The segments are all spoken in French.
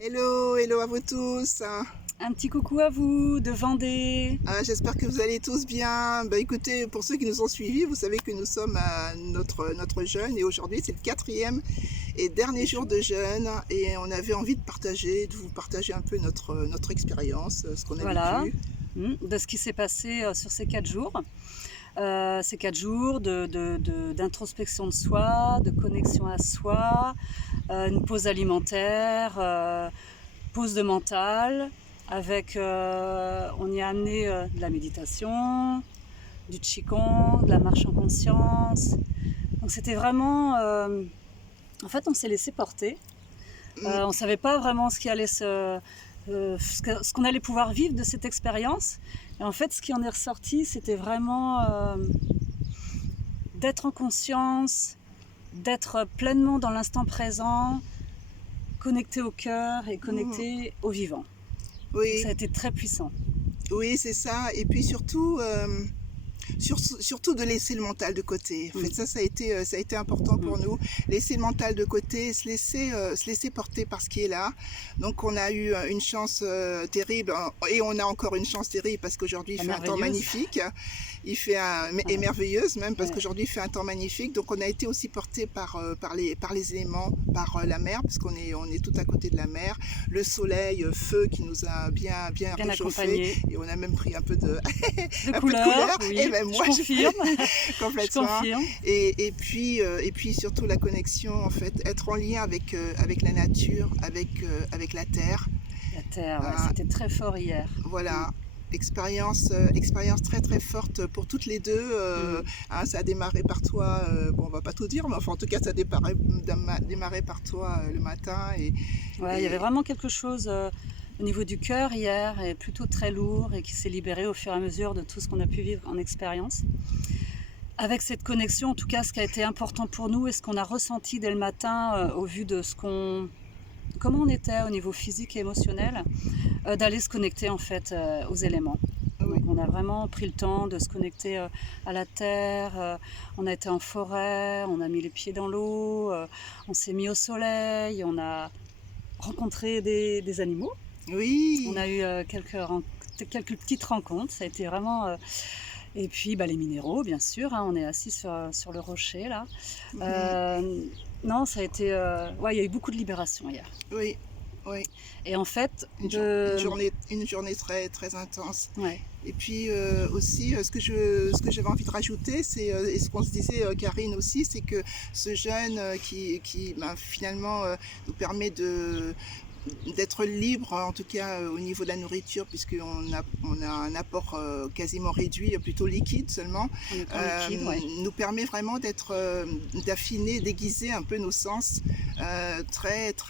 Hello, hello à vous tous. Un petit coucou à vous de Vendée. J'espère que vous allez tous bien. Écoutez, pour ceux qui nous ont suivis, vous savez que nous sommes à notre jeûne et aujourd'hui c'est le quatrième et dernier jour de jeûne et on avait envie de vous partager un peu notre expérience, ce qu'on a Voilà, vécu. de ce qui s'est passé sur ces 4 jours. Ces 4 jours d'introspection de soi, de connexion à soi, une pause alimentaire, pause de mental, avec, on y a amené de la méditation, du qigong, de la marche en conscience. Donc c'était vraiment, en fait on s'est laissé porter. On ne savait pas vraiment ce qu'on allait pouvoir vivre de cette expérience. Et en fait, ce qui en est ressorti, c'était vraiment d'être en conscience, d'être pleinement dans l'instant présent, connecté au cœur et connecté au vivant. Donc, ça a Oui, été très puissant. oui, c'est ça. Et puis surtout, surtout de laisser le mental de côté. En Mm. fait, ça a été important pour Mm. nous. Laisser le mental de côté, se laisser porter par ce qui est là. Donc, on a eu une chance terrible et on a encore une chance terrible parce qu'aujourd'hui, il La fait un temps merveilleuse. magnifique. Et Ouais. merveilleuse même parce Ouais. qu'aujourd'hui, il fait un temps magnifique. Donc, on a été aussi porté par les éléments, par la mer, parce on est tout à côté de la mer. Le soleil, feu qui nous a bien Bien réchauffé accompagné. et on a même pris un peu de, De un peu de couleurs, couleur. Et oui, ben je moi, confirme. Je complètement. confirme. Et puis surtout la connexion, en fait, être en lien avec la nature, avec la terre. La terre, ouais, Euh, c'était très fort hier. Mm. voilà. Expérience très très forte pour toutes les deux. Mm. Ça a démarré par toi, bon on va pas tout dire, mais enfin en tout cas ça a démarré par toi le matin Ouais, il y avait et vraiment quelque chose au niveau du cœur hier, et plutôt très lourd, et qui s'est libéré au fur et à mesure de tout ce qu'on a pu vivre en expérience. Avec cette connexion, en tout cas, ce qui a été important pour nous et ce qu'on a ressenti dès le matin, au vu de comment on était au niveau physique et émotionnel, d'aller se connecter en fait aux éléments. Donc oui. on a vraiment pris le temps de se connecter à la terre, on a été en forêt, on a mis les pieds dans l'eau, on s'est mis au soleil, on a rencontré des animaux. On Oui. a eu quelques petites rencontres, ça a été vraiment... et puis les minéraux, bien sûr, hein, on est assis sur le rocher là. Mhm. Euh, non, ça a été... ouais, il y a eu beaucoup de libération hier. Oui. Oui. Et en fait, Une journée très très intense. ouais, Et puis aussi, ce que j'avais envie de rajouter, et ce qu'on se disait, Karine aussi, c'est que ce jeûne finalement nous permet d'être libre, en tout cas au niveau de la nourriture, on a un apport quasiment réduit, plutôt liquide seulement, on est qu'en liquide, ouais. nous permet vraiment d'affiner, d'aiguiser un peu nos sens,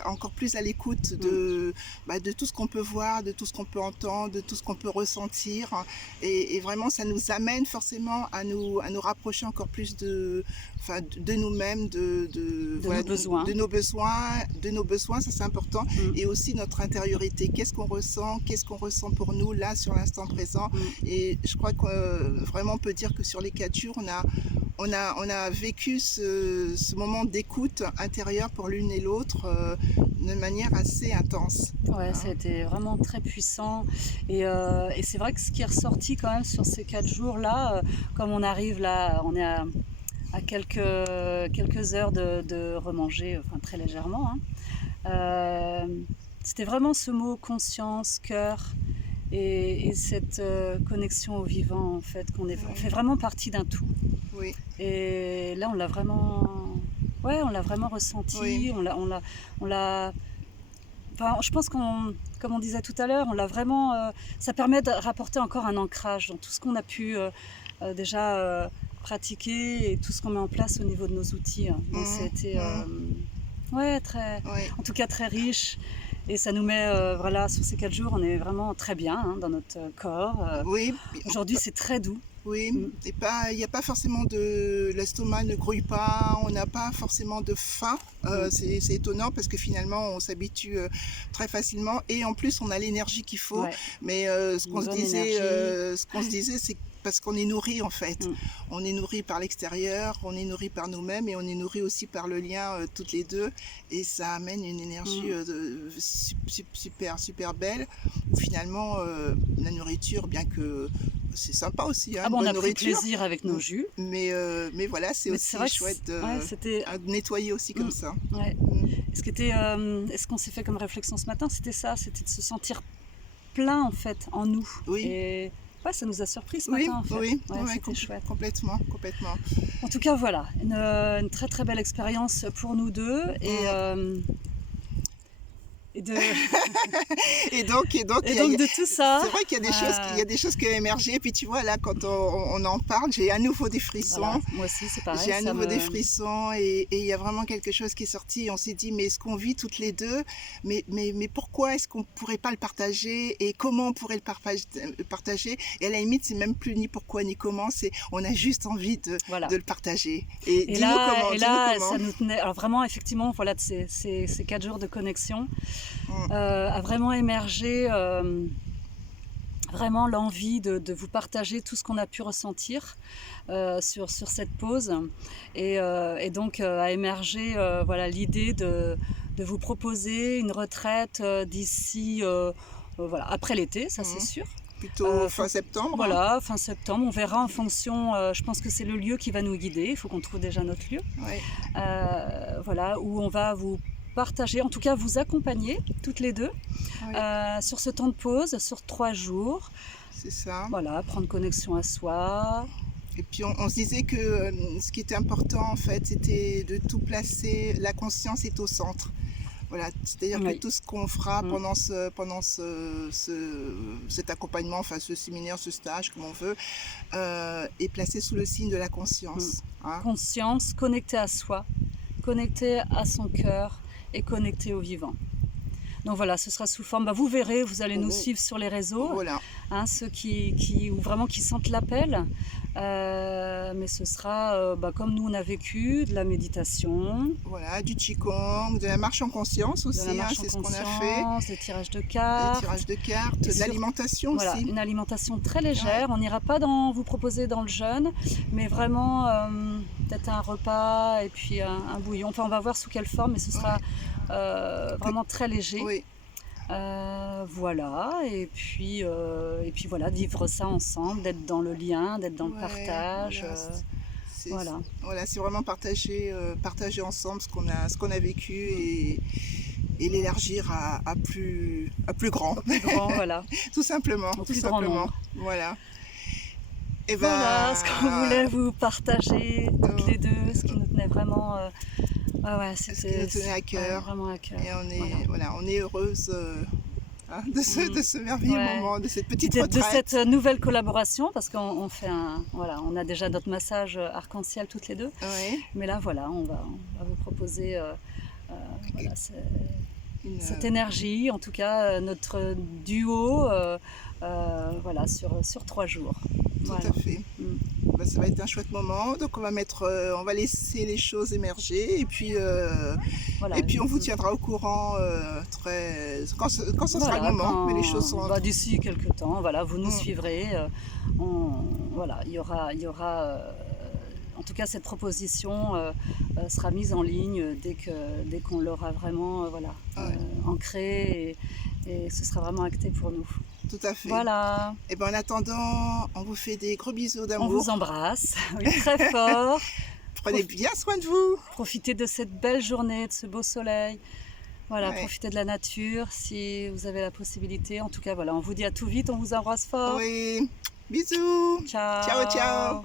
encore plus à l'écoute Mm. de tout ce qu'on peut voir, de tout ce qu'on peut entendre, de tout ce qu'on peut ressentir. Et vraiment, ça nous amène forcément à nous rapprocher encore plus de nous-mêmes, De nos besoins. de nos besoins, ça c'est important, Mm. et aussi notre intériorité. Qu'est-ce qu'on ressent pour nous là sur l'instant présent. Mm. Et je crois que vraiment on peut dire que sur les 4 jours, on a vécu ce moment d'écoute intérieure pour l'une et l'autre de manière assez intense. Ouais, ça a Hein. été vraiment très puissant. Et c'est vrai que ce qui est ressorti quand même sur ces 4 jours-là, comme on arrive là, on est à quelques heures de remanger, enfin très légèrement, hein. C'était vraiment ce mot conscience, cœur, et cette connexion au vivant, en fait, on fait Oui, vraiment partie d'un tout. oui, Et là, on l'a vraiment, ouais, on l'a vraiment oui. ressenti, on l'a, enfin, je pense comme on disait tout à l'heure, on l'a vraiment, ça permet de rapporter encore un ancrage dans tout ce qu'on a pu déjà pratiquer, et tout ce qu'on met en place au niveau de nos outils, hein. Donc Mhm, c'était, mhm, ouais, oui, en tout cas très riche. Et ça nous met, voilà, sur ces 4 jours, on est vraiment très bien, hein, dans notre corps. oui. Aujourd'hui, c'est très doux. Oui, Mm. et pas, il n'y a pas forcément de, l'estomac ne grouille pas, on n'a pas forcément de faim. Mm. C'est étonnant parce que finalement on s'habitue très facilement et en plus on a l'énergie qu'il faut. Ouais, Mais une bonne énergie. ce qu'on se disait, c'est parce qu'on est nourri en fait. Mm. On est nourri par l'extérieur, on est nourri par nous-mêmes et on est nourri aussi par le lien toutes les deux. Et ça amène une énergie super, super belle. Où finalement, la nourriture, bien que c'est sympa aussi, hein, Ah une bon, on bonne a pris nourriture. plaisir avec nos jus. Mais voilà, c'est Mais aussi c'est vrai que chouette de, ouais, c'était. de nettoyer aussi comme Mm. ça. Ouais. Mm. Ce qu'on s'est fait comme réflexion ce matin, c'était ça, c'était de se sentir plein en fait en nous. Oui. Et ouais, ça nous a surpris ce Oui, matin en fait. oui, Ouais, ouais, c'était chouette. complètement, complètement. En tout cas, voilà, une très très belle expérience pour nous deux et de Et donc, et donc de tout ça. c'est vrai qu'il y a des choses, il y a des choses qui ont émergé. Et puis tu vois là, quand on en parle, j'ai à nouveau des frissons. Voilà, moi aussi, c'est pareil. J'ai à nouveau des frissons et il y a vraiment quelque chose qui est sorti. Et on s'est dit, mais est-ce qu'on vit toutes les deux, mais pourquoi est-ce qu'on ne pourrait pas le partager et comment on pourrait le partager? Et à la limite, c'est même plus ni pourquoi ni comment, c'est on a juste envie de le partager. Et dis-nous comment. Et là, ça nous tenait. Alors vraiment, effectivement, voilà, ces 4 jours de connexion a vraiment émergé. Vraiment l'envie de vous partager tout ce qu'on a pu ressentir sur cette pause et donc a émergé voilà, l'idée de vous proposer une retraite d'ici voilà, après l'été, ça c'est sûr. Plutôt fin septembre. Voilà, fin septembre. On verra en fonction, je pense que c'est le lieu qui va nous guider, il faut qu'on trouve déjà notre lieu. Ouais. Voilà, où on va vous partager, en tout cas vous accompagner toutes les deux sur ce temps de pause, sur 3 jours. C'est ça. Voilà, prendre connexion à soi. Et puis on se disait que ce qui était important en fait, c'était de tout placer, la conscience est au centre. Voilà, c'est-à-dire que tout ce qu'on fera pendant cet accompagnement, enfin ce séminaire, ce stage, comme on veut, est placé sous le signe de la conscience. Hein. Conscience, connectée à soi, connectée à son cœur et connectée au vivant. Donc voilà, ce sera sous forme, vous verrez, vous allez nous suivre sur les réseaux, voilà. Hein, ceux qui sentent l'appel, mais ce sera comme nous on a vécu, de la méditation. Voilà, du Qigong, de la marche en conscience aussi, c'est ce qu'on a fait. Des tirages de cartes. De l'alimentation voilà, aussi. Une alimentation très légère, on n'ira pas vous proposer dans le jeûne, mais vraiment peut-être un repas et puis un bouillon, enfin on va voir sous quelle forme, mais ce sera vraiment très léger. Oui. Voilà, et puis voilà, vivre ça ensemble, d'être dans le lien, d'être dans le partage. Voilà, c'est vraiment partager ensemble ce qu'on a vécu et l'élargir à plus grand. Plus grand, voilà. Tout simplement. Grand nombre. Voilà. Et voilà ce qu'on voulait vous partager toutes les deux, ce qui nous tenait vraiment. Ce qui nous tenait à cœur. Vraiment à cœur. Et on est heureuse de ce merveilleux moment, de cette petite retraite. De cette nouvelle collaboration, parce qu'on fait on a déjà notre massage arc-en-ciel toutes les deux. Ouais. Mais là, voilà, on va vous proposer cette énergie, en tout cas notre duo, voilà, sur 3 jours. Tout à fait. Ça va être un chouette moment, donc on va laisser les choses émerger et puis on vous tiendra au courant quand ce sera le moment. Mais les choses sont d'ici quelques temps. Voilà, vous nous suivrez. Il y aura en tout cas, cette proposition sera mise en ligne dès qu'on l'aura vraiment ancrée et ce sera vraiment acté pour nous. Tout à fait. Voilà. Et en attendant, on vous fait des gros bisous d'amour. On vous embrasse, très fort. Prenez bien soin de vous. Profitez de cette belle journée, de ce beau soleil. Voilà, profitez de la nature si vous avez la possibilité. En tout cas, voilà, on vous dit à tout vite, on vous embrasse fort. Oui, bisous. Ciao. Ciao, ciao.